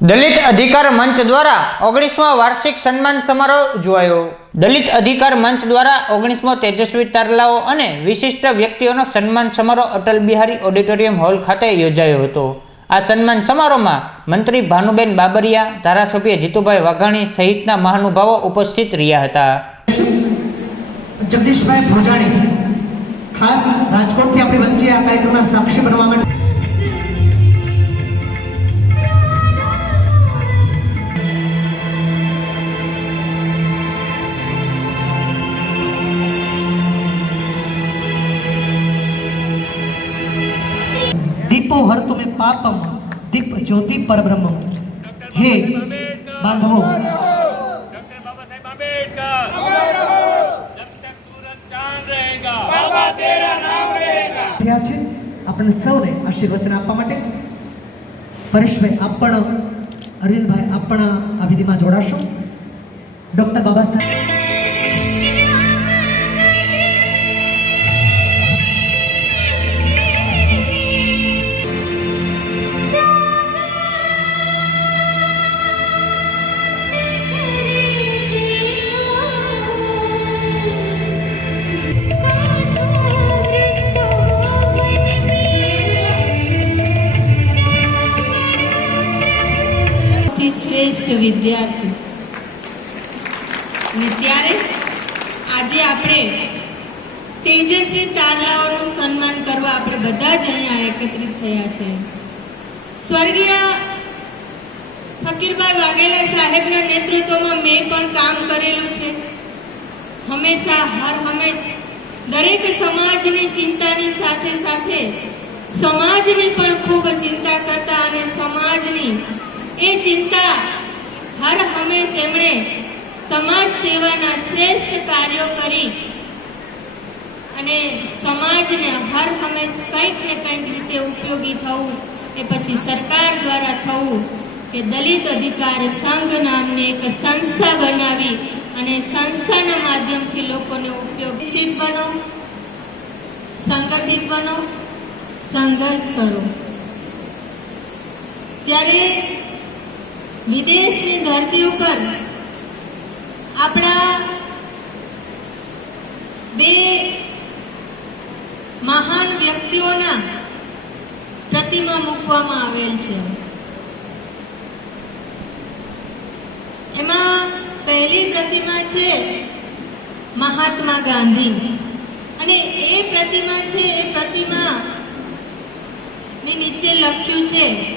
દલિત અધિકાર મંચ દ્વારા ઓગણીસમો વાર્ષિક સન્માન સમારોહ ઉજવાયો. દલિત અધિકાર મંચ દ્વારા ઓગણીસમો તેજસ્વી તારલાઓ અને વિશિષ્ટ વ્યક્તિઓનો સન્માન સમારોહ અટલ બિહારી ઓડિટોરિયમ હોલ ખાતે યોજાયો હતો. આ સન્માન સમારોહમાં મંત્રી ભાનુબેન બાબરિયા, ધારાસભ્ય જીતુભાઈ વાઘાણી સહિતના મહાનુભાવો ઉપસ્થિત રહ્યા હતા. જગદીશભાઈ ભોજાણી, ખાસ રાજકોટથી આપણી વચ્ચે આ કાર્યક્રમના સાક્ષી બનવા માટે દીપો હરતુ મે પાપમ, દીપ જ્યોતિ પરબ્રહ્મ હે બાંધવો. છે. આપણને સૌને આશીર્વચન આપવા માટે. પરેશભાઈ આપ પણ અરવિંદભાઈ આપ પણ આ વિધિમાં જોડાશો. ડૉક્ટર બાબા સાહેબ. શ્રેષ્ઠ વિદ્યાર્થી. અને ત્યારે આજે આપણે તેજસ્વી તારલાઓનું સન્માન કરવા આપણે બધા જ અહીંયા એકત્રિત થયા છે. સ્વર્ગીય ફકીરભાઈ વાઘેલા સાહેબના નેતૃત્વમાં મેં પણ કામ કરેલું છે. હંમેશા, હર હંમેશ દરેક સમાજની ચિંતાની સાથે સાથે સમાજની પણ ખૂબ ચિંતા કરતા અને સમાજની એ ચિંતા હર હંમેશ એમણે સમાજ સેવાના શ્રેષ્ઠ કાર્યો કરી અને સમાજને હર હંમેશ કંઈક ને કંઈક રીતે ઉપયોગી થવું એ પછી સરકાર દ્વારા થવું કે દલિત અધિકાર સંઘ નામની એક સંસ્થા બનાવી અને સંસ્થાના માધ્યમથી લોકોને ઉપયોગી બનો, સંગઠિત બનો, સંઘર્ષ કરો. ત્યારે વિદેશની ધરતી ઉપર આપણા બે મહાન વ્યક્તિઓના પ્રતિમા મૂકવામાં આવેલ છે. એમાં પહેલી પ્રતિમા છે મહાત્મા ગાંધી. અને એ પ્રતિમા છે, એ પ્રતિમા ની નીચે લખ્યું છે,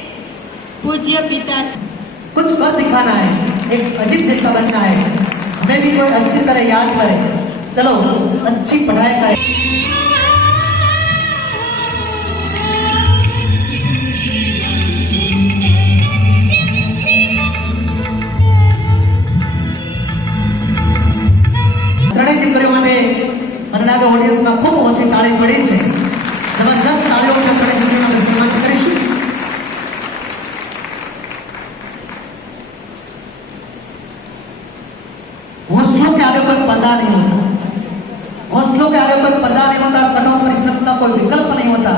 પૂજ્ય પિતા कुछ कर दिखाना है एक अजीब जैसा बनना है हमें भी कोई अच्छी तरह याद करे चलो अच्छी पढ़ाई करें ત્રણેય દીકરીઓ માટે મને લાગે ઓડિયન્સમાં ખૂબ ઓછી તાળી પડી છે જબરજસ્ત તાળીઓ આપણે ત્રણેય દીકરીઓ માટે સન્માન કરીશું कोई पर्दा नहीं होता हौसलों के आगे कोई पर्दा नहीं होता कठोर परिश्रम का कोई विकल्प नहीं होता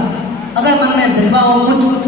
अगर मन में जज्बा हो कुछ कुछ